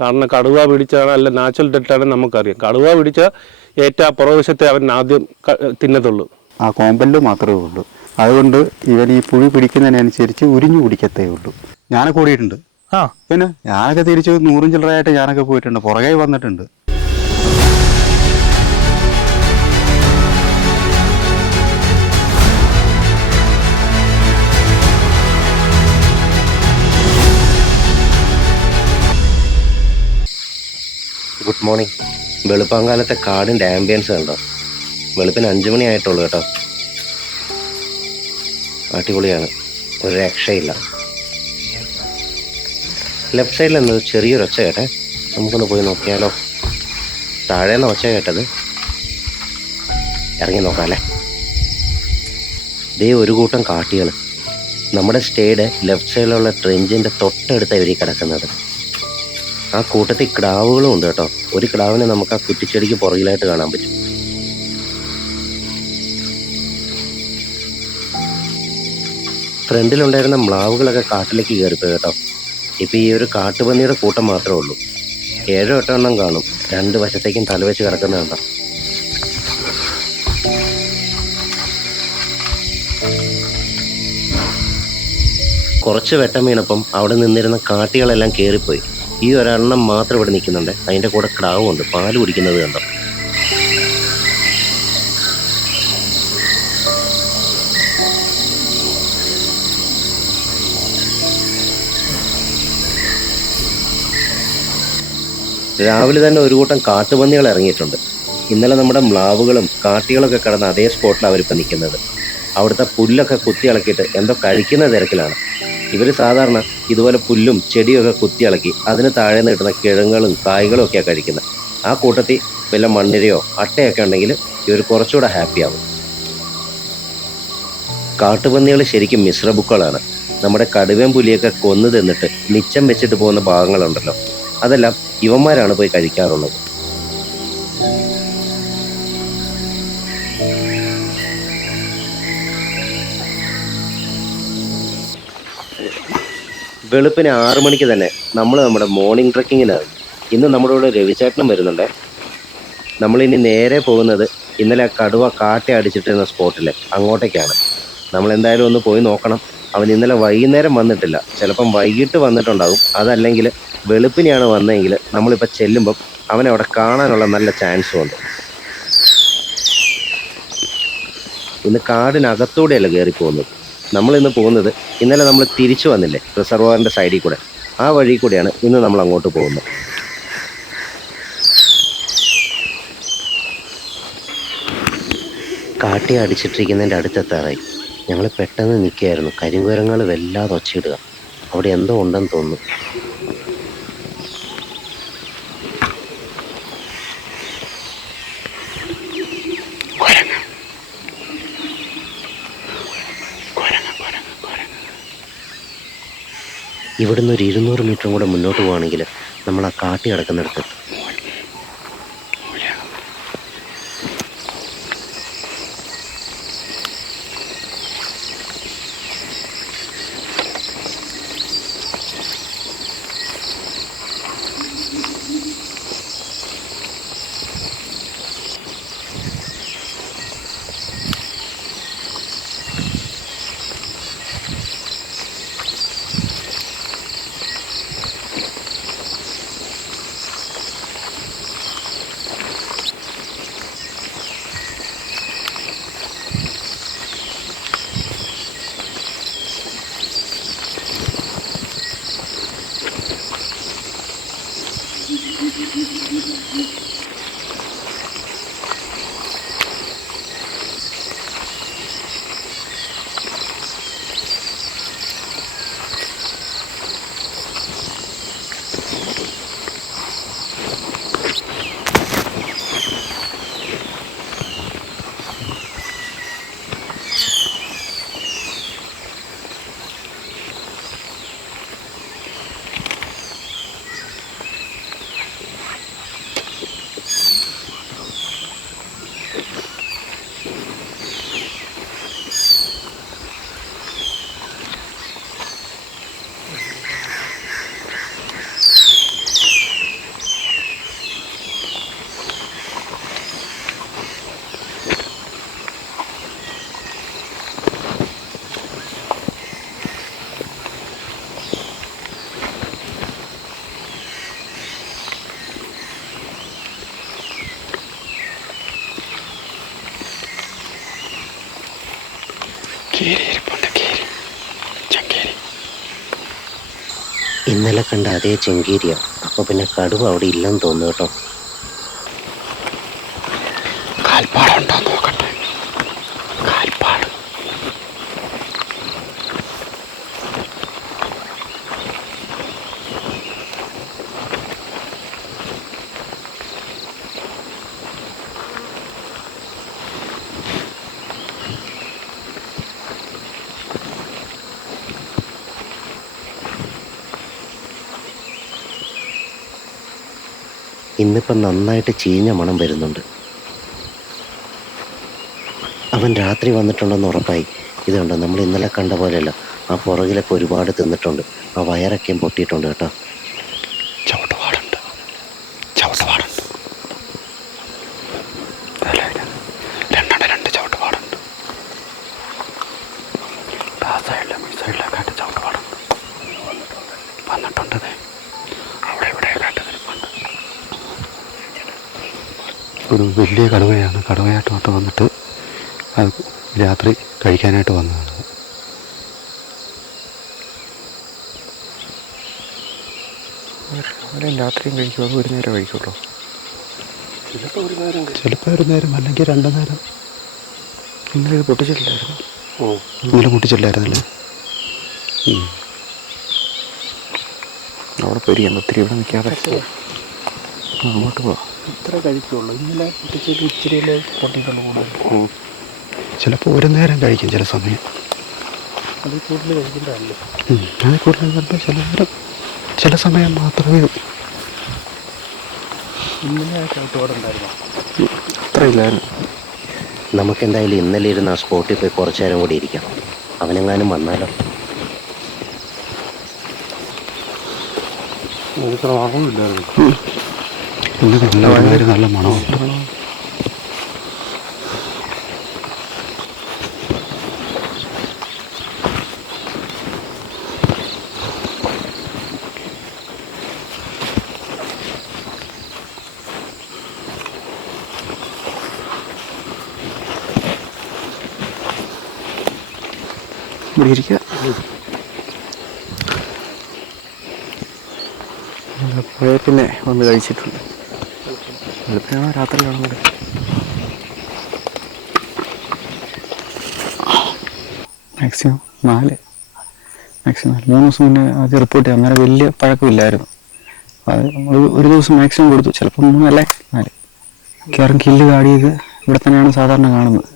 കാരണം കടുവ പിടിച്ചാണ് അല്ല നാച്ചുറൽ ഡെറ്റാണ് നമുക്കറിയാം. കടുവ പിടിച്ച ഏറ്റവും പുറവശത്തെ അവൻ ആദ്യം തിന്നത്തുള്ളൂ. ആ കോമ്പല് മാത്രമേ ഉള്ളൂ. അതുകൊണ്ട് ഇവൻ ഈ പുഴു പിടിക്കുന്നതിനനുസരിച്ച് ഉരിഞ്ഞു പിടിക്കത്തേ ഉള്ളൂ. ഞാനൊക്കെ ഓടിയിട്ടുണ്ട്. പിന്നെ ഞാനൊക്കെ തിരിച്ച് 100 ചില്ലറയായിട്ട് ഞാനൊക്കെ പോയിട്ടുണ്ട്, പുറകെ വന്നിട്ടുണ്ട്. Good morning. വെളുപ്പാങ്കാലത്തെ കാടിൻ്റെ ആംബിയൻസ് കണ്ടോ? വെളുപ്പിന് 5 മണി ആയിട്ടുള്ളൂ കേട്ടോ. അടിപൊളിയാണ്, ഒരു രക്ഷയില്ല. ലെഫ്റ്റ് സൈഡിൽ എന്നത് ചെറിയൊരു ഒച്ച കേട്ടെ, നമുക്കൊന്ന് പോയി നോക്കിയാലോ? താഴേന്ന് ഒച്ച കേട്ടത്, ഇറങ്ങി നോക്കാം അല്ലേ? ദേ ഒരു കൂട്ടം കാട്ടികൾ നമ്മുടെ സ്റ്റേയുടെ ലെഫ്റ്റ് സൈഡിലുള്ള ട്രെഞ്ചിൻ്റെ തൊട്ടടുത്ത ഇവർ കിടക്കുന്നത്. ആ കൂട്ടത്തിൽ കിടാവുകളും ഉണ്ട് കേട്ടോ. ഒരു കിടാവിനെ നമുക്ക് ആ കുറ്റിച്ചെടിക്ക് പുറകിലായിട്ട് കാണാൻ പറ്റും. ഫ്രണ്ടിലുണ്ടായിരുന്ന മ്ലാവുകളൊക്കെ കാട്ടിലേക്ക് കയറിപ്പോയി കേട്ടോ. ഇപ്പം ഈ ഒരു കാട്ടുപന്നിയുടെ കൂട്ടം മാത്രമേ ഉള്ളൂ. 7-8 എണ്ണം കാണും, 2 വശത്തേക്കും തലവെച്ച് കിടക്കുന്ന കണ്ടോ. കുറച്ച് വെട്ടം വീണപ്പം അവിടെ നിന്നിരുന്ന കാട്ടികളെല്ലാം കയറിപ്പോയി. ഈ ഒരെണ്ണം മാത്രം ഇവിടെ നിൽക്കുന്നുണ്ട്. അതിൻ്റെ കൂടെ കിടാവുമുണ്ട്, പാല് കുടിക്കുന്നത് കണ്ടോ. രാവിലെ തന്നെ ഒരു കൂട്ടം കാട്ടുപന്നികൾ ഇറങ്ങിയിട്ടുണ്ട്. ഇന്നലെ നമ്മുടെ മ്ലാവുകളും കാട്ടികളൊക്കെ കിടന്ന അതേ സ്പോട്ടിലാണ് അവരിപ്പോൾ നിൽക്കുന്നത്. അവിടുത്തെ പുല്ലൊക്കെ കുത്തി ഇളക്കിയിട്ട് എന്തോ കഴിക്കുന്ന തിരക്കിലാണ്. ഇവർ സാധാരണ ഇതുപോലെ പുല്ലും ചെടിയൊക്കെ കുത്തി ഇളക്കി അതിന് താഴെ നിന്ന് കിട്ടുന്ന കിഴങ്ങുകളും കായ്കളും ഒക്കെയാണ് കഴിക്കുന്നത്. ആ കൂട്ടത്തിൽ വല്ല മണ്ണിരയോ അട്ടയൊക്കെ ഉണ്ടെങ്കിൽ ഇവർ കുറച്ചുകൂടെ ഹാപ്പിയാവും. കാട്ടുപന്നികൾ ശരിക്കും മിശ്രബുക്കുകളാണ്. നമ്മുടെ കടുവയും പുലിയൊക്കെ കൊന്നു തിന്നിട്ട് മിച്ചം വെച്ചിട്ട് പോകുന്ന ഭാഗങ്ങളുണ്ടല്ലോ, അതെല്ലാം ഇവന്മാരാണ് പോയി കഴിക്കാറുള്ളത്. വെളുപ്പിന് 6 മണിക്ക് തന്നെ നമ്മൾ നമ്മുടെ മോർണിംഗ് ട്രക്കിങ്ങിനാണ്. ഇന്ന് നമ്മുടെ കൂടെ രവിചേട്ടനും വരുന്നുണ്ട്. നമ്മളിനി നേരെ പോകുന്നത് ഇന്നലെ കടുവ കാട്ട അടിച്ചിട്ടിരുന്ന സ്പോട്ടിൽ അങ്ങോട്ടേക്കാണ്. നമ്മളെന്തായാലും ഒന്ന് പോയി നോക്കണം. അവൻ ഇന്നലെ വൈകുന്നേരം വന്നിട്ടില്ല, ചിലപ്പം വൈകിട്ട് വന്നിട്ടുണ്ടാകും. അതല്ലെങ്കിൽ വെളുപ്പിനെയാണ് വന്നതെങ്കിൽ നമ്മളിപ്പോൾ ചെല്ലുമ്പം അവനെ അവിടെ കാണാനുള്ള നല്ല ചാൻസും ഉണ്ട്. ഇന്ന് കാടിനകത്തൂടെയല്ല കയറി പോകുന്നത്. നമ്മളിന്ന് പോകുന്നത്, ഇന്നലെ നമ്മൾ തിരിച്ചു വന്നില്ലേ റിസർവോയറിൻ്റെ സൈഡിൽ കൂടെ, ആ വഴി കൂടെയാണ് ഇന്ന് നമ്മൾ അങ്ങോട്ട് പോകുന്നത്. കാട്ടി അടിച്ചിട്ടിരിക്കുന്നതിൻ്റെ അടുത്തെത്താറായി. ഞങ്ങൾ പെട്ടെന്ന് നിൽക്കുകയായിരുന്നു. കരിങ്കുരങ്ങൾ വല്ലാതെ ഒച്ചയിടുക. അവിടെ എന്തോ ഉണ്ടെന്ന് തോന്നുന്നു. ഇവിടുന്ന് ഒരു 200 മീറ്ററും കൂടെ മുന്നോട്ട് പോവുകയാണെങ്കിൽ നമ്മൾ ആ കാട്ടി കിടക്കുന്നിടത്ത്. ഇന്നലെ കണ്ട അതേ ചെങ്കീരിയ. അപ്പൊ പിന്നെ കടുവ അവിടെ ഇല്ലെന്ന് തോന്നുന്നു കേട്ടോ. കാൽപ്പാടുണ്ടോ നോക്കട്ടെ. കാൽപ്പാട്. ഇന്നിപ്പം നന്നായിട്ട് ചീഞ്ഞ മണം വരുന്നുണ്ട്. അവൻ രാത്രി വന്നിട്ടുണ്ടെന്ന് ഉറപ്പായി. ഇതുണ്ട്, നമ്മൾ ഇന്നലെ കണ്ട പോലെയല്ല. ആ പുറകിലൊക്കെ ഒരുപാട് തിന്നിട്ടുണ്ട്. ആ വയറൊക്കെയും പൊട്ടിയിട്ടുണ്ട് കേട്ടോ. ചവിട്ടുപാടുണ്ട്. രണ്ട് ചവിട്ടുപാടുണ്ട്. ആ സൈഡിലൊക്കെ ചവിട്ടുപാടുണ്ട്. വന്നിട്ടുണ്ട്. അവിടെ ഇവിടെയൊക്കെ ഒരു വലിയ കടുവയാണ്. കടുവയായിട്ട് വന്നിട്ട് അത് രാത്രി കഴിക്കാനായിട്ട് വന്നതാണ്. രാത്രിയും കഴിക്കും. അത് ഒരു നേരം കഴിക്കുള്ളൂ. ചിലപ്പോൾ ഒരു നേരം അല്ലെങ്കിൽ 2 നേരം. ഇന്നലെ ഇത് പൊട്ടിച്ചിട്ടില്ലായിരുന്നു. ഇന്നലെ പൊട്ടിച്ചിട്ടില്ലായിരുന്നല്ലേ. അവിടെ പോയിരിക്കാം. ഒത്തിരി ഇവിടെ നിൽക്കാതെ അങ്ങോട്ട് പോവാം. ഇത്ര കഴിക്കുള്ളൂ. ഇന്നലെ പൊട്ടിച്ചിട്ട് ഇച്ചിരി പൊട്ടിയിട്ടുള്ളൂ. ചിലപ്പോൾ ഒരു നേരം കഴിക്കും. ചില സമയം അതിൽ കൂടുതൽ കഴിക്കുന്നതല്ലേ. അതിൽ കൂടുതൽ ചിലപ്പോൾ ചില നേരം ചില സമയം മാത്രമേ. ഇന്നലെ ആ ചവിട്ടുപാടുണ്ടായിരുന്നു. അത്രയില്ലായിരുന്നു. നമുക്കെന്തായാലും ഇന്നലെ ഇരുന്ന് ആ സ്പോട്ടിൽ പോയി കുറച്ചു നേരം കൂടി ഇരിക്കാം. അവനെങ്ങാനും വന്നാലോ. നല്ല മണമുണ്ട്. ഇവിടെ ഇരിക്കുക. പോയ പിന്നെ വന്ന് കഴിച്ചിട്ടുണ്ട്. എളുപ്പമാണോ രാത്രിയാണോ കൂടെ. മാക്സിമം 4 ദിവസം മുന്നേ ആദ്യം റിപ്പോർട്ട് ചെയ്യാം. അങ്ങനെ വലിയ പഴക്കമില്ലായിരുന്നു. അത് ഒരു ദിവസം മാക്സിമം കൊടുത്തു. ചിലപ്പോൾ 3 അല്ലേ 4. മിക്കവാറും കില്ല് കാടിയത് ഇവിടെ തന്നെയാണ് സാധാരണ കാണുന്നത്.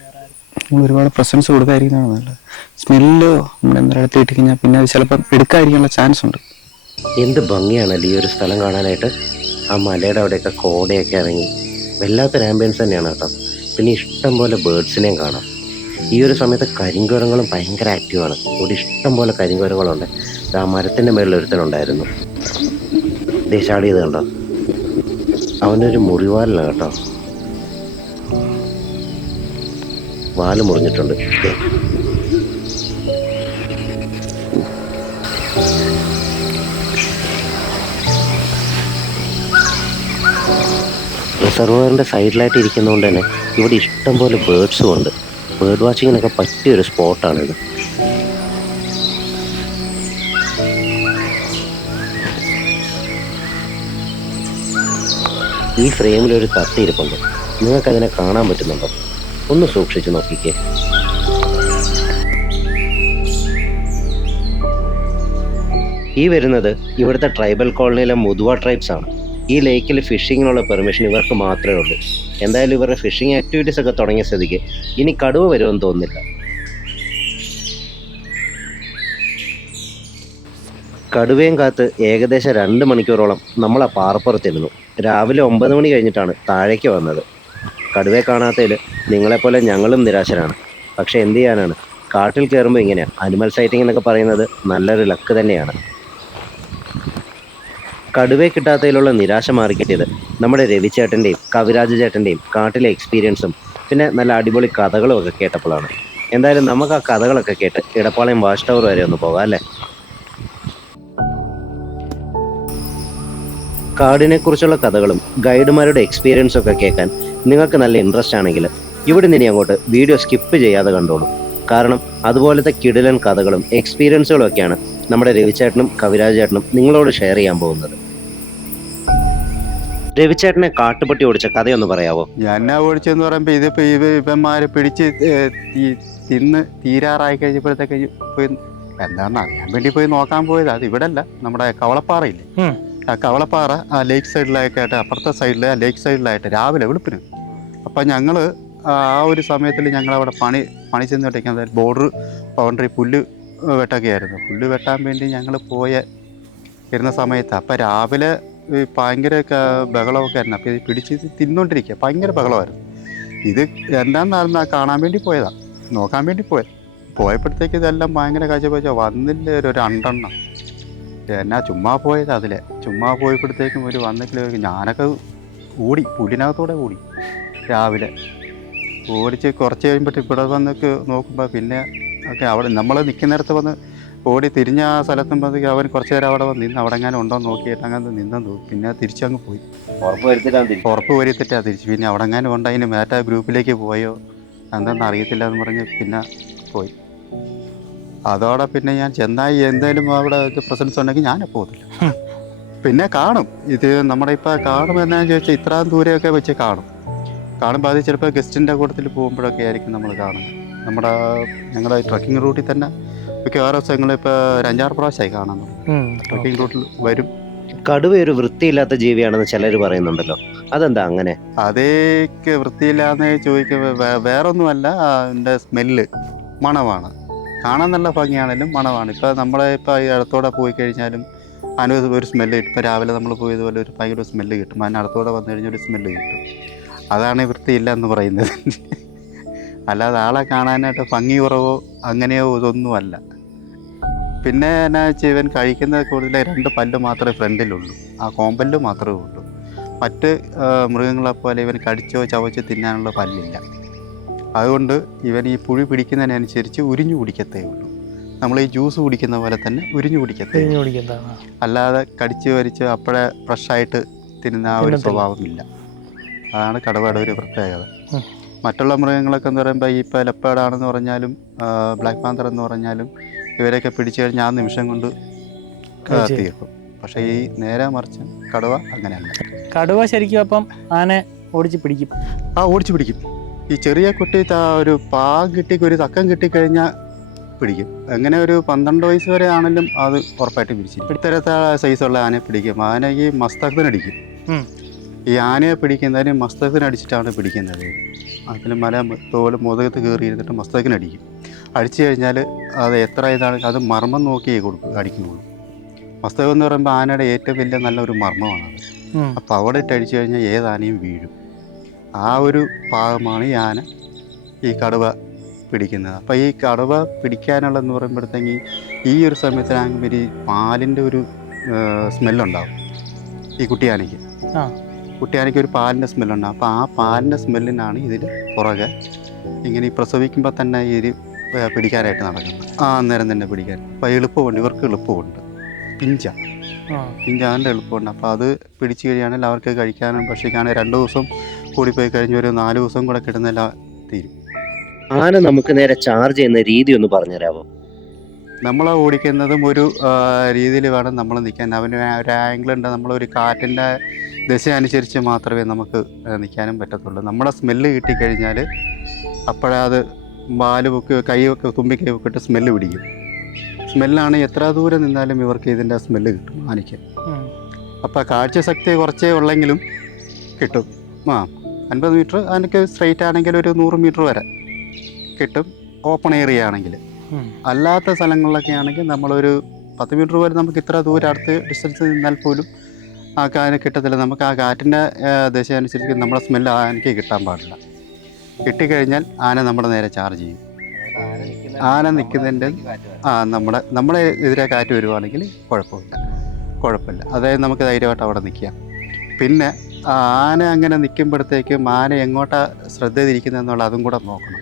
ഒരുപാട് പ്രസൻസ് കൊടുക്കാതിരിക്കുന്നതാണ് നല്ലത്. സ്മെല്ലോ നമ്മുടെ എന്തെങ്കിലും ഇട്ട് കഴിഞ്ഞാൽ പിന്നെ അത് ചിലപ്പം എടുക്കാതിരിക്കാനുള്ള ചാൻസ് ഉണ്ട്. എന്ത് ഭംഗിയാണല്ലോ ഈ ഒരു സ്ഥലം കാണാനായിട്ട്. ആ മലയുടെ അവിടെയൊക്കെ കോടയൊക്കെ ഇറങ്ങി വല്ലാത്തൊരു ആംബിയൻസ് തന്നെയാണ് കേട്ടോ. പിന്നെ ഇഷ്ടം പോലെ ബേർഡ്സിനെയും കാണാം. ഈ ഒരു സമയത്ത് കരിങ്കുരങ്ങളും ഭയങ്കര ആക്റ്റീവാണ്. ഇവിടെ ഇഷ്ടം പോലെ കരിങ്കുരങ്ങളുണ്ട്. ആ മരത്തിൻ്റെ മേളിൽ ഒരുത്തനുണ്ടായിരുന്നു. ദേശാടി ഇത് കണ്ടോ. അവനൊരു മുറിവാലിനാണ് കേട്ടോ. വാല് മുറിഞ്ഞിട്ടുണ്ട്. റിസർവറിൻ്റെ സൈഡിലായിട്ട് ഇരിക്കുന്നതുകൊണ്ട് തന്നെ ഇവിടെ ഇഷ്ടം പോലെ ബേർഡ്സും ഉണ്ട്. ബേർഡ് വാച്ചിങ്ങിനൊക്കെ പറ്റിയൊരു സ്പോട്ടാണിത്. ഈ ഫ്രെയിമിലൊരു തട്ടിയിരിപ്പുണ്ട്. നിങ്ങൾക്കതിനെ കാണാൻ പറ്റുന്നുണ്ടോ? ഒന്ന് സൂക്ഷിച്ച് നോക്കിക്കേ. ഈ വരുന്നത് ഇവിടുത്തെ ട്രൈബൽ കോളനിയിലെ മുതുവ ട്രൈബ്സ് ആണ്. ഈ ലേക്കിൽ ഫിഷിങ്ങിനുള്ള പെർമിഷൻ ഇവർക്ക് മാത്രമേ ഉള്ളൂ. എന്തായാലും ഇവരുടെ ഫിഷിംഗ് ആക്ടിവിറ്റീസ് ഒക്കെ തുടങ്ങിയ സ്ഥിതിക്ക് ഇനി കടുവ വരുമെന്ന് തോന്നുന്നില്ല. കടുവയും കാത്ത് ഏകദേശം 2 മണിക്കൂറോളം നമ്മൾ ആ പാറപ്പുറത്തിരുന്നു. രാവിലെ 9 മണി കഴിഞ്ഞിട്ടാണ് താഴേക്ക് വന്നത്. കടുവയെ കാണാത്തതിൽ നിങ്ങളെപ്പോലെ ഞങ്ങളും നിരാശരാണ്. പക്ഷെ എന്ത് ചെയ്യാനാണ്, കാട്ടിൽ കയറുമ്പോൾ ഇങ്ങനെയാണ്. അനിമൽ സൈറ്റിംഗ് എന്നൊക്കെ പറയുന്നത് നല്ലൊരു ലക്ക് തന്നെയാണ്. കടുവയെ കിട്ടാത്തതിലുള്ള നിരാശ മാറിക്കിട്ടിയത് നമ്മുടെ രവിചേട്ടൻ്റെയും കവിരാജ് ചേട്ടൻ്റെയും കാട്ടിലെ എക്സ്പീരിയൻസും പിന്നെ നല്ല അടിപൊളി കഥകളും ഒക്കെ കേട്ടപ്പോഴാണ്. എന്തായാലും നമുക്ക് ആ കഥകളൊക്കെ കേട്ട് ഇടപ്പാളയം വാച്ച് ടവർ വരെ ഒന്ന് പോകാം അല്ലേ. കാടിനെക്കുറിച്ചുള്ള കഥകളും ഗൈഡുമാരുടെ എക്സ്പീരിയൻസും ഒക്കെ കേൾക്കാൻ നിങ്ങൾക്ക് നല്ല ഇൻട്രസ്റ്റ് ആണെങ്കിൽ ഇവിടെ നിന്ന് അങ്ങോട്ട് വീഡിയോ സ്കിപ്പ് ചെയ്യാതെ കണ്ടോളൂ. കാരണം അതുപോലത്തെ കിടിലൻ കഥകളും എക്സ്പീരിയൻസുകളും ഒക്കെയാണ് നമ്മുടെ രവിചേട്ടനും കവിരാജ് ചേട്ടനും നിങ്ങളോട് ഷെയർ ചെയ്യാൻ പോകുന്നത്. രവിചേട്ടനെ കാട്ടുപട്ടി ഓടിച്ച കഥയൊന്ന് പറയാവോ? എന്നെ ഓടിച്ചെന്ന് പറയുമ്പോൾ ഇതിപ്പോൾ ഇവന്മാരെ പിടിച്ച് തിന്ന് തീരാറായി കഴിഞ്ഞപ്പോഴത്തേക്ക് പോയി എന്താണെന്ന് അറിയാൻ വേണ്ടി പോയി നോക്കാൻ പോയത്. അത് ഇവിടെ അല്ല, നമ്മുടെ കവളപ്പാറയില്ലേ, ആ കവളപ്പാറ ആ ലേക്ക് സൈഡിലായിട്ട് അപ്പുറത്തെ സൈഡിൽ ആ ലേക്ക് സൈഡിലായിട്ട് രാവിലെ വെളുപ്പിന്. അപ്പം ഞങ്ങൾ ആ ഒരു സമയത്തിൽ ഞങ്ങളവിടെ പണി ചെന്നിട്ടിരിക്കുന്നത് ബോർഡർ ബൗണ്ടറി പുല്ല് വെട്ടൊക്കെ ആയിരുന്നു. പുല്ല് വെട്ടാൻ വേണ്ടി ഞങ്ങൾ ഇരുന്ന സമയത്ത് അപ്പം രാവിലെ ഭയങ്കര ബഹളമൊക്കെ ആയിരുന്നു. അപ്പോൾ ഇത് പിടിച്ച് തിന്നുകൊണ്ടിരിക്കുക, ഭയങ്കര ബഹളമായിരുന്നു. ഇത് എന്താണെന്നായിരുന്നു കാണാൻ വേണ്ടി പോയതാണ്, നോക്കാൻ വേണ്ടി പോയപ്പോഴത്തേക്ക് ഇതെല്ലാം ഭയങ്കര കാഴ്ച വന്നില്ല. ഒരു 2 എണ്ണം എന്നാ ചുമ്മാ പോയത്. ചുമ്മാ പോയപ്പോഴത്തേക്കും ഒരു വന്നിട്ടില്ല. ഞാനൊക്കെ ഓടി, പുല്ലിനകത്തൂടെ ഓടി. രാവിലെ ഓടിച്ച് കുറച്ച് കഴിയുമ്പോഴത്തേക്ക് ഇവിടെ വന്നൊക്കെ നോക്കുമ്പോൾ പിന്നെ ഒക്കെ അവിടെ നമ്മൾ നിൽക്കുന്നിടത്ത് വന്ന് ഓടി തിരിഞ്ഞ ആ സ്ഥലത്തുമ്പോഴത്തേക്ക് അവൻ കുറച്ച് നേരം അവിടെ വന്ന് നിന്ന് അവിടെ എങ്ങാനും ഉണ്ടോ എന്ന് നോക്കിയിട്ട് അങ്ങനെ നിന്നെന്ന് തോന്നി. പിന്നെ തിരിച്ചങ്ങ് പോയി. ഉറപ്പ് വരുത്തിട്ടാണ് തിരിച്ച്. പിന്നെ അവിടെ എങ്ങാനും ഉണ്ട്, അതിന് മറ്റേ ഗ്രൂപ്പിലേക്ക് പോയോ എന്തെന്ന് അറിയത്തില്ല എന്ന് പറഞ്ഞ് പിന്നെ പോയി. അതോടെ പിന്നെ ഞാൻ ചെന്നായി എന്തായാലും അവിടെ പ്രസൻസ് ഉണ്ടെങ്കിൽ ഞാൻ പോകത്തില്ല. പിന്നെ കാണും ഇത് നമ്മുടെ ഇപ്പോൾ കാണും എന്നാന്ന് ചോദിച്ചാൽ ഇത്രയും ദൂരെയൊക്കെ വെച്ച് കാണുമ്പോൾ അത് ചിലപ്പോൾ ഗസ്റ്റിൻ്റെ കൂട്ടത്തിൽ പോകുമ്പോഴൊക്കെ ആയിരിക്കും നമ്മൾ കാണുന്നത്. ഞങ്ങളുടെ ട്രക്കിംഗ് റൂട്ടിൽ തന്നെ മിക്കവാറും ദിവസങ്ങൾ ഇപ്പോൾ 5-6 പ്രാവശ്യമായി കാണാൻ. ട്രക്കിംഗ് റൂട്ടിൽ വരും. കടുവ ഒരു വൃത്തിയില്ലാത്ത ജീവിയാണെന്ന് ചിലർ പറയുന്നുണ്ടല്ലോ, അതെന്താ അങ്ങനെ? അതേക്ക് വൃത്തിയില്ലാന്ന് ചോദിക്കുമ്പോൾ വേറൊന്നുമല്ല, അതിൻ്റെ സ്മെല്ല്, മണമാണ്. കാണാൻ നല്ല ഭംഗിയാണെങ്കിലും മണമാണ്. ഇപ്പോൾ ഇപ്പോൾ ഈ അടുത്തോടെ പോയി കഴിഞ്ഞാലും അതിന് ഒരു സ്മെല്ല് കിട്ടും. ഇപ്പോൾ രാവിലെ നമ്മൾ പോയതുപോലെ ഒരു ഭയങ്കര സ്മെല്ല് കിട്ടും. അതിന് അടുത്തോടെ വന്നു കഴിഞ്ഞാൽ ഒരു സ്മെല്ല് കിട്ടും. അതാണ് വൃത്തിയില്ല എന്ന് പറയുന്നത്. അല്ലാതെ ആളെ കാണാനായിട്ട് ഭംഗി കുറവോ അങ്ങനെയോ ഇതൊന്നുമല്ല. പിന്നെ എന്നാ വെച്ചാൽ ഇവൻ കഴിക്കുന്നത് കൂടുതൽ 2 പല്ല് മാത്രമേ ഫ്രണ്ടിലുള്ളൂ, ആ കോമ്പല്ല് മാത്രമേ ഉള്ളൂ. മറ്റ് മൃഗങ്ങളെപ്പോലെ ഇവൻ കടിച്ചോ ചവച്ചോ തിന്നാനുള്ള പല്ലില്ല. അതുകൊണ്ട് ഇവൻ ഈ പുഴു പിടിക്കുന്നതിനനുസരിച്ച് ഉരിഞ്ഞു കുടിക്കത്തേ ഉള്ളൂ. നമ്മൾ ഈ ജ്യൂസ് കുടിക്കുന്ന പോലെ തന്നെ ഉരിഞ്ഞു കുടിക്കത്തേ ഉള്ളൂ. അല്ലാതെ കടിച്ച് വരിച്ച് അപ്പോഴേ ഫ്രഷായിട്ട് തിന്നുന്ന ആ ഒരു സ്വഭാവമില്ല. അതാണ് കടുവയുടെ ഒരു പ്രത്യേകത. മറ്റുള്ള മൃഗങ്ങളൊക്കെ എന്ന് പറയുമ്പോൾ ഈ ഇപ്പോൾ ലെപ്പേർഡാണെന്ന് പറഞ്ഞാലും ബ്ലാക്ക് പാന്തർ എന്ന് പറഞ്ഞാലും ഇവരെയൊക്കെ പിടിച്ചു കഴിഞ്ഞാൽ ആ നിമിഷം കൊണ്ട് തീർക്കും. പക്ഷേ ഈ നേരെ മറിച്ച് കടുവ അങ്ങനെയല്ല. കടുവ ശരിക്കും അപ്പം ആനെ ഓടിച്ച് പിടിക്കും. ഓടിച്ച് പിടിക്കും. ഈ ചെറിയ കുട്ടി ഒരു ഒരു തക്കം കിട്ടിക്കഴിഞ്ഞാൽ പിടിക്കും. അങ്ങനെ ഒരു 12 വയസ്സ് വരെ ആണെങ്കിലും അത് ഉറപ്പായിട്ട് പിടിച്ചിരിക്കും. ഇത്തരത്തെ സൈസുള്ള ആനയെ പിടിക്കും. ആന ഈ മസ്തകത്തിനടിക്കും. ഈ ആനയെ പിടിക്കുന്നതിന് മസ്തകത്തിനടിച്ചിട്ടാണ് പിടിക്കുന്നത്. അതിൽ തോല് മുതകത്ത് കയറിയിരുന്നിട്ട് മസ്തകത്തിനടിക്കും. അടിച്ചു കഴിഞ്ഞാൽ അത് എത്ര ഇതാണ് അത് മർമ്മം നോക്കിയേ അടിക്കുന്നുള്ളൂ. മസ്തകം എന്ന് പറയുമ്പോൾ ആനയുടെ ഏറ്റവും വലിയ നല്ലൊരു മർമ്മമാണത്. അപ്പോൾ അവിടെ ഇട്ട് അടിച്ചു കഴിഞ്ഞാൽ ഏതാനയും വീഴും. ആ ഒരു ഭാഗമാണ് ഈ കടുവ പിടിക്കുന്നത്. അപ്പോൾ ഈ കടുവ പിടിക്കാനുള്ളതെന്ന് പറയുമ്പോഴത്തേക്ക് ഈ ഒരു സമയത്തിനാണെങ്കിൽ ഒരു പാലിൻ്റെ ഒരു സ്മെല്ലുണ്ടാവും. ഈ കുട്ടിയാനയ്ക്ക് ഒരു പാലിൻ്റെ സ്മെല്ലുണ്ടാകും. അപ്പോൾ ആ പാലിൻ്റെ സ്മെല്ലിനാണ് ഇതിൽ പുറകെ ഇങ്ങനെ ഈ പ്രസവിക്കുമ്പോൾ തന്നെ ഈ പിടിക്കാനായിട്ട് നടക്കുന്നത്. അന്നേരം തന്നെ പിടിക്കാൻ. അപ്പോൾ എളുപ്പമുണ്ട്, ഇവർക്ക് എളുപ്പമുണ്ട്. പിഞ്ചാൻ്റെ എളുപ്പമുണ്ട്. അപ്പോൾ അത് പിടിച്ചു കഴിയുകയാണെങ്കിൽ അവർക്ക് കഴിക്കാനും ഭക്ഷിക്കാനും 2 ദിവസം കൂടിപ്പോയി കഴിഞ്ഞ് ഒരു 4 ദിവസം കൂടെ കിട്ടുന്നെല്ലാം തീരും. ആന നമുക്ക് നേരെ ചാർജ് ചെയ്യുന്ന രീതി ഒന്ന് പറഞ്ഞുതരാമോ? നമ്മളെ ഓടിക്കുന്നതും ഒരു രീതിയിൽ വേണം നമ്മൾ നിൽക്കാൻ. അവന് ഒരു ആംഗിളുണ്ട്. നമ്മളൊരു കാറ്റിൻ്റെ ദിശ അനുസരിച്ച് മാത്രമേ നമുക്ക് നിൽക്കാനും പറ്റത്തുള്ളൂ. നമ്മളെ സ്മെല്ല് കിട്ടിക്കഴിഞ്ഞാൽ അപ്പോഴത് വാലുമൊക്കെ കൈയൊക്കെ തുമ്പിക്കൈ ഒക്കെ ഇട്ട് സ്മെല്ല് പിടിക്കും. സ്മെല്ലാണ് എത്ര ദൂരം നിന്നാലും ഇവർക്ക് ഇതിൻ്റെ സ്മെല്ല് കിട്ടും ആനയ്ക്ക്. അപ്പോൾ കാഴ്ചശക്തി കുറച്ചേ ഉള്ളെങ്കിലും കിട്ടും. 50 മീറ്റർ ആനയ്ക്ക് സ്ട്രെയിറ്റ് ആണെങ്കിൽ ഒരു 100 മീറ്റർ വരെ കിട്ടും, ഓപ്പൺ ഏരിയ ആണെങ്കിൽ. അല്ലാത്ത സ്ഥലങ്ങളിലൊക്കെ ആണെങ്കിൽ നമ്മളൊരു 10 മീറ്റർ വരെ നമുക്ക് ഇത്ര ദൂരം അടുത്ത് ഡിസ്റ്റൻസ് നിന്നാൽ പോലും ആ ആന കിട്ടത്തില്ല. നമുക്ക് ആ കാറ്റിൻ്റെ ദിശ അനുസരിച്ച് നമ്മുടെ സ്മെല്ല് ആനയ്ക്ക് കിട്ടാൻ പാടില്ല. കിട്ടിക്കഴിഞ്ഞാൽ ആന നമ്മുടെ നേരെ ചാർജ് ചെയ്യും. ആന നിൽക്കുന്നതിൻ്റെ നമ്മുടെ എതിരെ കാറ്റ് വരുവാണെങ്കിൽ കുഴപ്പമില്ല. അതായത് നമുക്ക് ധൈര്യമായിട്ട് അവിടെ നിൽക്കാം. പിന്നെ ആന അങ്ങനെ നിൽക്കുമ്പോഴത്തേക്കും ആന എങ്ങോട്ടാ ശ്രദ്ധ തിരിക്കുന്നതെന്നുള്ള അതും കൂടെ നോക്കണം.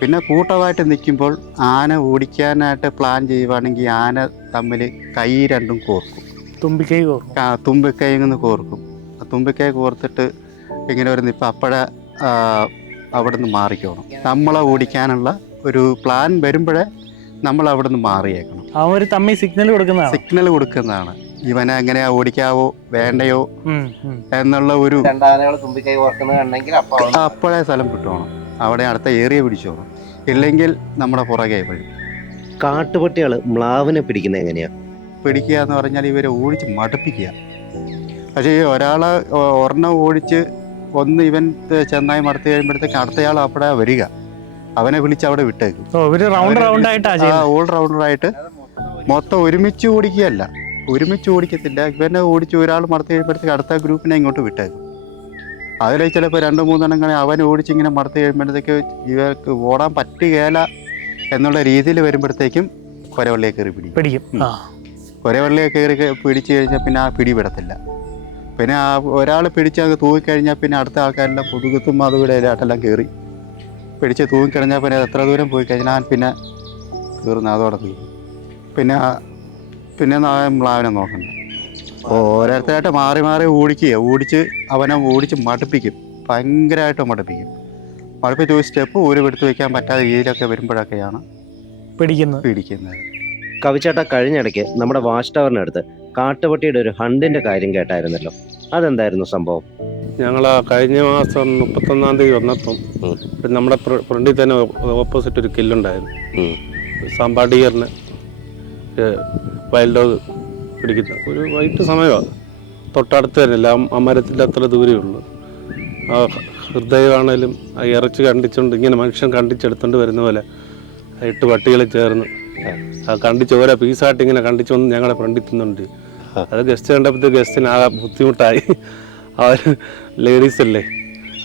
പിന്നെ കൂട്ടമായിട്ട് നിൽക്കുമ്പോൾ ആന ഓടിക്കാനായിട്ട് പ്ലാൻ ചെയ്യുവാണെങ്കിൽ ആന തമ്മിൽ കൈ രണ്ടും കോർക്കും. തുമ്പിക്കൈ ഒന്ന് കോർക്കും. തുമ്പിക്കൈ കോർത്തിട്ട് ഇങ്ങനെ ഒരു നിൽപ്പ് അപ്പോഴേ അവിടെ നിന്ന് മാറിക്കോണം. നമ്മളെ ഓടിക്കാനുള്ള ഒരു പ്ലാൻ വരുമ്പോഴേ നമ്മൾ അവിടെ നിന്ന് മാറിയേക്കണം. അവൻ ഒരു തമ്മി സിഗ്നൽ കൊടുക്കുന്നതാണ്. സിഗ്നൽ കൊടുക്കുന്നതാണ്. ഇവനെ എങ്ങനെയാ ഓടിക്കാവോ വേണ്ടയോ എന്നുള്ള ഒരു തുമ്പിക്കൈ ഓർക്കുന്നത് കണ്ടെങ്കിൽ അപ്പോഴേ സ്ഥലം കിട്ടണം. അവിടെ അടുത്ത ഏരിയ പിടിച്ചോണം. ഇല്ലെങ്കിൽ നമ്മുടെ പുറകെ വഴി. കാട്ടുപട്ടികൾ മ്ലാവിനെ പിടിക്കുന്നത് എങ്ങനെയാ? പിടിക്കുക എന്ന് പറഞ്ഞാൽ ഇവരെ ഓടിച്ച് മടുപ്പിക്കുക. പക്ഷേ ഈ ഒരാളെ ഒരെണ്ണം ഓടിച്ച് ഒന്ന് ഇവൻ ചെന്നായി മടുത്ത് കഴിയുമ്പോഴത്തേക്ക് അടുത്തയാൾ അവിടെ വരിക. അവനെ വിളിച്ച് അവിടെ വിട്ടേക്കും. ഓൾ റൗണ്ടറായിട്ട് മൊത്തം ഒരുമിച്ച് ഓടിക്കുകയല്ല, ഒരുമിച്ച് ഓടിക്കത്തില്ല. ഇവനെ ഓടിച്ച് ഒരാൾ മടുത്ത് കഴിയുമ്പോഴത്തേക്ക് അടുത്ത ഗ്രൂപ്പിനെ ഇങ്ങോട്ട് വിട്ടേക്കും. അതിലേക്ക് ചിലപ്പോൾ 2-3 എണ്ണങ്ങളെ അവൻ ഓടിച്ചിങ്ങനെ മടുത്ത് കഴിയുമ്പോഴത്തേക്ക് ഇവർക്ക് ഓടാൻ പറ്റുകയില്ല എന്നുള്ള രീതിയിൽ വരുമ്പോഴത്തേക്കും കൊരവള്ളിയെ കയറി പിടിക്കും. കൊരവള്ളിയെ കയറി പിടിച്ചു കഴിഞ്ഞാൽ പിന്നെ ആ പിടി വിടത്തില്ല. പിന്നെ ആ ഒരാൾ പിടിച്ച് അത് തൂങ്ങിക്കഴിഞ്ഞാൽ പിന്നെ അടുത്ത ആൾക്കാരെല്ലാം പുതുകത്തും അതുകൂടെ ആട്ടെല്ലാം കയറി പിടിച്ച് തൂങ്ങിക്കഴിഞ്ഞാൽ പിന്നെ എത്ര ദൂരം പോയി കഴിഞ്ഞാൽ പിന്നെ തീർന്നു, അതോടെ തീർന്നു. പിന്നെ മ്ലാവിനെ നോക്കണ്ട. ഓരോരുത്തരായിട്ട് മാറി മാറി ഓടിച്ച് അവനെ ഓടിച്ച് മടുപ്പിക്കും, ഭയങ്കരമായിട്ട് മടുപ്പിക്കും. മടുപ്പിച്ച് ഒരു സ്റ്റെപ്പ് ഒരു എടുത്ത് വയ്ക്കാൻ പറ്റാത്ത രീതിയിലൊക്കെ വരുമ്പോഴൊക്കെയാണ് പിടിക്കുന്നത്. കവിച്ചേട്ട, കഴിഞ്ഞിടയ്ക്ക് നമ്മുടെ വാച്ച് ടവറിനടുത്ത് കാട്ടുപട്ടിയുടെ ഒരു ഹണ്ടിന്റെ കാര്യം കേട്ടായിരുന്നല്ലോ, അതെന്തായിരുന്നു സംഭവം? ഞങ്ങൾ കഴിഞ്ഞ മാസം 31-ാം തീയതി വന്നപ്പം നമ്മുടെ ഫ്രണ്ടിൽ തന്നെ ഓപ്പോസിറ്റ് ഒരു കില്ലുണ്ടായിരുന്നു. സാമ്പാടിയറിന് വൈൽഡ് ഡോഗ് പിടിക്കുന്ന ഒരു വൈകിട്ട് സമയമാണ്. തൊട്ടടുത്ത് തന്നെയല്ല, ആ മരത്തിൻ്റെ അത്ര ദൂരമേ ഉള്ളൂ. ആ ഹൃദയമാണേലും ആ ഇറച്ചി കണ്ടിച്ചുകൊണ്ട് ഇങ്ങനെ മനുഷ്യൻ കണ്ടിച്ചെടുത്തുകൊണ്ട് വരുന്ന പോലെ 8 പട്ടികൾ ചേർന്ന് ആ കണ്ടിച്ച് ഓരോ പീസായിട്ട് ഇങ്ങനെ കണ്ടിച്ചൊന്ന് ഞങ്ങളുടെ ഫ്രണ്ടിൽ തിന്നുണ്ട്. അത് ഗസ്റ്റ് കണ്ടപ്പോഴത്തേക്ക് ഗസ്റ്റിന് ആകെ ബുദ്ധിമുട്ടായി. അവർ ലേഡീസ് അല്ലേ,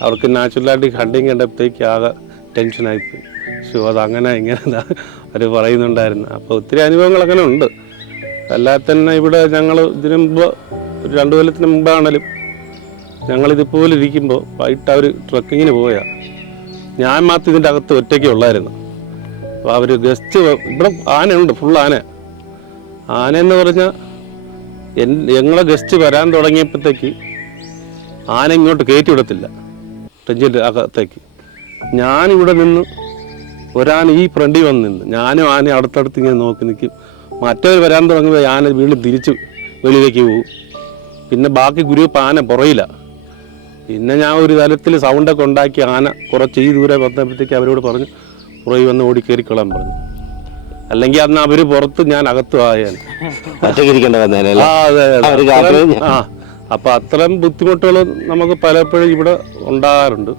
അവർക്ക് നാച്ചുറലായിട്ട് ഹണ്ടിങ് കണ്ടപ്പോഴത്തേക്ക് ആകെ ടെൻഷനായിപ്പോയി. അതങ്ങനെ ഇങ്ങനെ അവർ പറയുന്നുണ്ടായിരുന്നു. അപ്പോൾ ഒത്തിരി അനുഭവങ്ങൾ അങ്ങനെ ഉണ്ട്. അല്ലാതെ തന്നെ ഇവിടെ ഞങ്ങൾ ഇതിനു മുമ്പ് ഒരു 2 കൊല്ലത്തിന് മുമ്പാണെങ്കിലും ഞങ്ങളിതുപോലെ ഇരിക്കുമ്പോൾ വൈകിട്ട് അവർ ട്രക്കിങ്ങിന് പോയാൽ ഞാൻ മാത്രം ഇതിൻ്റെ അകത്ത് ഒറ്റയ്ക്ക് ഉള്ളായിരുന്നു. അപ്പോൾ അവർ ഗസ്റ്റ് ഇവിടെ ആനയുണ്ട്, ഫുൾ ആനയെന്ന് പറഞ്ഞാൽ ഞങ്ങളെ ഗസ്റ്റ് വരാൻ തുടങ്ങിയപ്പോഴത്തേക്ക് ആന ഇങ്ങോട്ട് കയറ്റി വിടത്തില്ല ടെഞ്ചിൻ്റെ അകത്തേക്ക്. ഞാനിവിടെ നിന്ന് ഒരാന ഈ ഫ്രണ്ടിൽ വന്ന് നിന്ന് ഞാനും ആന അടുത്തടുത്ത് ഇങ്ങനെ നോക്കി നിൽക്കും. മറ്റവർ വരാൻ തുടങ്ങുമ്പോൾ ആന വീണ്ടും തിരിച്ച് വെളിയിലേക്ക് പോകും. പിന്നെ ബാക്കി ഗ്രൂപ്പ് ആന പുറയില്ല. പിന്നെ ഞാൻ ഒരു തലത്തിൽ സൗണ്ടൊക്കെ ഉണ്ടാക്കി ആന കുറച്ച് ഈ ദൂരെ വന്നപ്പോഴത്തേക്ക് അവരോട് പറഞ്ഞു പുറകെ വന്ന് ഓടിക്കയറിക്കൊള്ളാൻ പറഞ്ഞു. അല്ലെങ്കിൽ അന്ന് അവർ പുറത്ത് ഞാൻ അകത്തു ആയാണ്. അപ്പൊ അത്രയും ബുദ്ധിമുട്ടുകൾ നമുക്ക് പലപ്പോഴും ഇവിടെ ഉണ്ടാകാറുണ്ട്.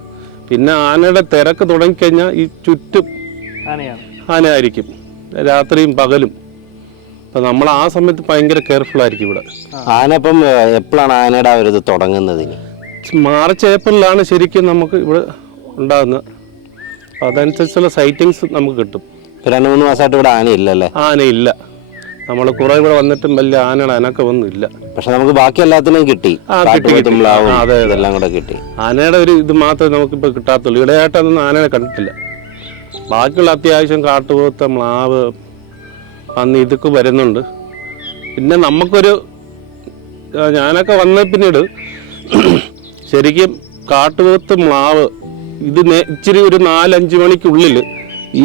പിന്നെ ആനയുടെ തിരക്ക് തുടങ്ങിക്കഴിഞ്ഞാൽ ഈ ചുറ്റും ആനയായിരിക്കും, രാത്രിയും പകലും. അപ്പൊ നമ്മൾ ആ സമയത്ത് ഭയങ്കര കെയർഫുൾ ആയിരിക്കും ഇവിടെ. ആന ഇപ്പം എപ്പോഴാണ് ആനയുടെ ആ ഒരു ഇത് തുടങ്ങുന്നത്? മാർച്ച് ഏപ്രിലാണ് ശരിക്കും നമുക്ക് ഇവിടെ ഉണ്ടാകുന്നത്. അതനുസരിച്ചുള്ള സൈറ്റിങ്സ് നമുക്ക് കിട്ടും. 2-3 മാസമായിട്ട് ഇവിടെ ആനയില്ലല്ലേ? ആനയില്ല. നമ്മൾ കുറെ ഇവിടെ വന്നിട്ടും വലിയ ആനയുടെ അനക്കമൊന്നും ഇല്ല. പക്ഷെ നമുക്ക് ബാക്കി എല്ലാത്തിനും കിട്ടി. ഇതെല്ലാം കൂടെ കിട്ടി. ആനയുടെ ഒരു ഇത് മാത്രമേ നമുക്കിപ്പോൾ കിട്ടാത്തുള്ളൂ. ഇവിടെയായിട്ടൊന്നും ആനയെ കണ്ടിട്ടില്ല. ബാക്കിയുള്ള അത്യാവശ്യം കാട്ടുപോത്ത്, മ്ലാവ്, പന്നി ഇതൊക്കെ വരുന്നുണ്ട്. പിന്നെ നമുക്കൊരു ഞാനൊക്കെ വന്ന പിന്നീട് ശരിക്കും കാട്ടുപോത്ത്, മ്ലാവ് ഇത് ഇച്ചിരി ഒരു 4-5 മണിക്കുള്ളിൽ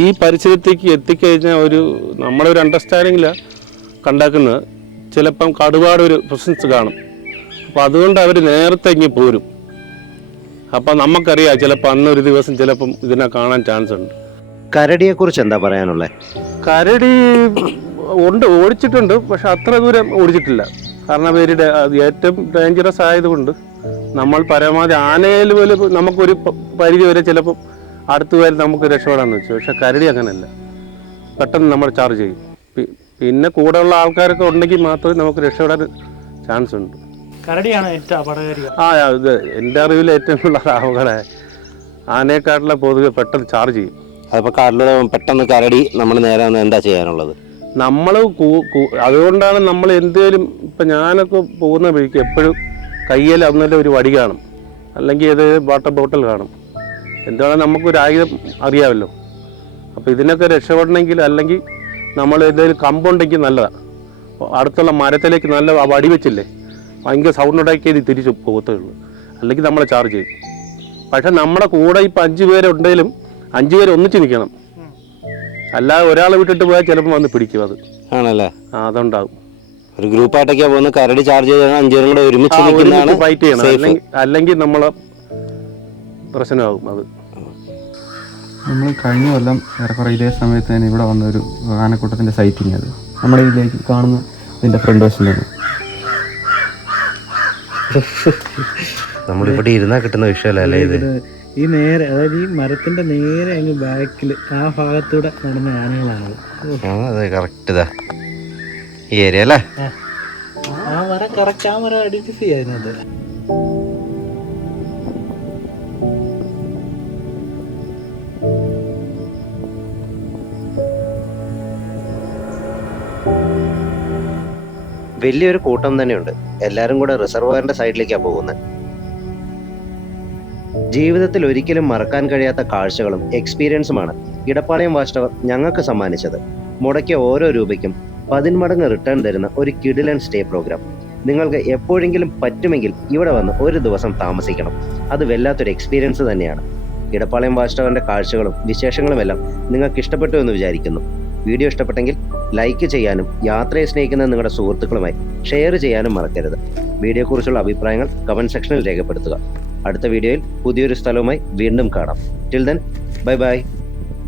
ഈ പരിസരത്തേക്ക് എത്തിക്കഴിഞ്ഞാൽ നമ്മുടെ ഒരു അണ്ടർസ്റ്റാൻഡിങ്ങിലാണ് കണ്ടാക്കുന്നത്. ചിലപ്പം കടുവാട് ഒരു പ്രസൻസ് കാണും. അപ്പോൾ അതുകൊണ്ട് അവർ നേരത്തെ ഇങ്ങ് പോരും. അപ്പം നമുക്കറിയാം ചിലപ്പോൾ അന്നൊരു ദിവസം ചിലപ്പം ഇതിനെ കാണാൻ ചാൻസ് ഉണ്ട്. കരടിയെക്കുറിച്ച് എന്താ പറയാനുള്ളത്? കരടി ഉണ്ട്, ഓടിച്ചിട്ടുണ്ട്. പക്ഷെ അത്ര ദൂരം ഓടിച്ചിട്ടില്ല. കാരണം ഇവരുടെ ഏറ്റവും ഡേഞ്ചറസ് ആയതുകൊണ്ട് നമ്മൾ പരമാവധി ആനയിൽ പോലും നമുക്കൊരു പരിധി വരെ ചിലപ്പം അടുത്ത് വരെ നമുക്ക് രക്ഷപ്പെടാമെന്ന് വെച്ചു. പക്ഷെ കരടി അങ്ങനെയല്ല, പെട്ടെന്ന് നമ്മൾ ചാർജ് ചെയ്യും. പിന്നെ കൂടെയുള്ള ആൾക്കാരൊക്കെ ഉണ്ടെങ്കിൽ മാത്രമേ നമുക്ക് രക്ഷപ്പെടാൻ ചാൻസ് ഉണ്ട്. കരടിയാണ് ഏറ്റവും അപകടകാരി. ഇത് എൻ്റെ അറിവിൽ ഏറ്റവും കൂടുതൽ അപകടമായ ആനയെക്കാട്ടിലെ പൊതുവെ പെട്ടെന്ന് ചാർജ് ചെയ്യും. അതിപ്പോൾ കാട്ടിലൂടെ പെട്ടെന്ന് കരടി നമ്മൾ നേരെ എന്താ ചെയ്യാനുള്ളത്? നമ്മൾ അതുകൊണ്ടാണ് നമ്മൾ എന്തേലും ഇപ്പം ഞാനൊക്കെ പോകുന്ന വഴിക്ക് എപ്പോഴും കയ്യിൽ അന്നേരം ഒരു വടി കാണും, അല്ലെങ്കിൽ അത് വാട്ടർ ബോട്ടിൽ കാണും. എന്താണെന്ന് നമുക്കൊരു ആയുധം അറിയാമല്ലോ. അപ്പോൾ ഇതിനൊക്കെ രക്ഷപ്പെടണമെങ്കിൽ അല്ലെങ്കിൽ നമ്മൾ എന്തെങ്കിലും കമ്പുണ്ടെങ്കിൽ നല്ലതാണ്. അടുത്തുള്ള മരത്തിലേക്ക് നല്ല വടി വെച്ചില്ലേ ഭയങ്കര സൗണ്ട് ഉണ്ടാക്കിയത് തിരിച്ച് പോകത്തേ ഉള്ളൂ, അല്ലെങ്കിൽ നമ്മളെ ചാർജ് ചെയ്യും. പക്ഷെ നമ്മുടെ കൂടെ ഇപ്പം 5 പേരുണ്ടെങ്കിലും 5 പേര് ഒന്നിച്ച് നിൽക്കണം. അല്ലാതെ ഒരാളെ വിട്ടിട്ട് പോയാൽ ചിലപ്പോൾ വന്ന് പിടിക്കും അത്. ആണല്ലേ? അതുണ്ടാവും. ഒരു ഗ്രൂപ്പായിട്ടൊക്കെയാ പോകുന്നത്. കരടി ചാർജ് ചെയ്താൽ 5 പേരും കൂടെ ഒരുമിച്ച് നിൽക്കുന്നതാണ് ഫൈറ്റ് ചെയ്യണം. safe. അല്ലെങ്കിൽ നമ്മളെ പ്രശ്നമാകും അത്. നമ്മൾ കഴിഞ്ഞ കൊല്ലം ഏറെക്കുറെ ഇതേ സമയത്ത് തന്നെ ഇവിടെ വന്നൊരു ആനക്കൂട്ടത്തിൻ്റെ സൈറ്റിങ്. അത് നമ്മുടെ ഇതിലേക്ക് കാണുന്ന ഇതിൻ്റെ ഫ്രണ്ട് വശം തന്നെ. നമ്മളിവിടെ ഇരുന്നാൽ കിട്ടുന്ന വിഷയമല്ലേ ഇത്? ഈ നേരെ, അതായത് ഈ മരത്തിന്റെ നേരെ അങ്ങ് ബാക്കിൽ ആ ഭാഗത്തൂടെ നടന്ന ആനകളാണത്. അതെ, കറക്റ്റ് ഇതാ ഈ ഏരിയ അല്ലേ? ആ മരം കറക്റ്റ്, ആ മരം ഐഡന്റിഫൈ ചെയ്യുന്നത്. വലിയൊരു കൂട്ടം തന്നെയുണ്ട്. എല്ലാരും കൂടെ റിസർവോയറിന്റെ സൈഡിലേക്കാണ് പോകുന്നത്. ജീവിതത്തിൽ ഒരിക്കലും മറക്കാൻ കഴിയാത്ത കാഴ്ചകളും എക്സ്പീരിയൻസുമാണ് ഇടപ്പാളയം വാച്ച് ടവർ ഞങ്ങൾക്ക് സമ്മാനിച്ചത്. മുടക്കിയ ഓരോ രൂപയ്ക്കും 10 മടങ്ങ് റിട്ടേൺ തരുന്ന ഒരു കിടിലൻ സ്റ്റേ പ്രോഗ്രാം. നിങ്ങൾക്ക് എപ്പോഴെങ്കിലും പറ്റുമെങ്കിൽ ഇവിടെ വന്ന് ഒരു ദിവസം താമസിക്കണം. അത് വല്ലാത്തൊരു എക്സ്പീരിയൻസ് തന്നെയാണ്. ഇടപ്പാളയം വാച്ച് ടവറിന്റെ കാഴ്ചകളും വിശേഷങ്ങളുമെല്ലാം നിങ്ങൾക്ക് ഇഷ്ടപ്പെട്ടു എന്ന് വിചാരിക്കുന്നു. വീഡിയോ ഇഷ്ടപ്പെട്ടെങ്കിൽ ലൈക്ക് ചെയ്യാനും യാത്രയെ സ്നേഹിക്കുന്ന നിങ്ങളുടെ സുഹൃത്തുക്കളുമായി ഷെയർ ചെയ്യാനും മറക്കരുത്. വീഡിയോയെക്കുറിച്ചുള്ള അഭിപ്രായങ്ങൾ കമന്റ് സെക്ഷനിൽ രേഖപ്പെടുത്തുക. അടുത്ത വീഡിയോയിൽ പുതിയൊരു സ്ഥലവുമായി വീണ്ടും കാണാം. Till then, bye bye.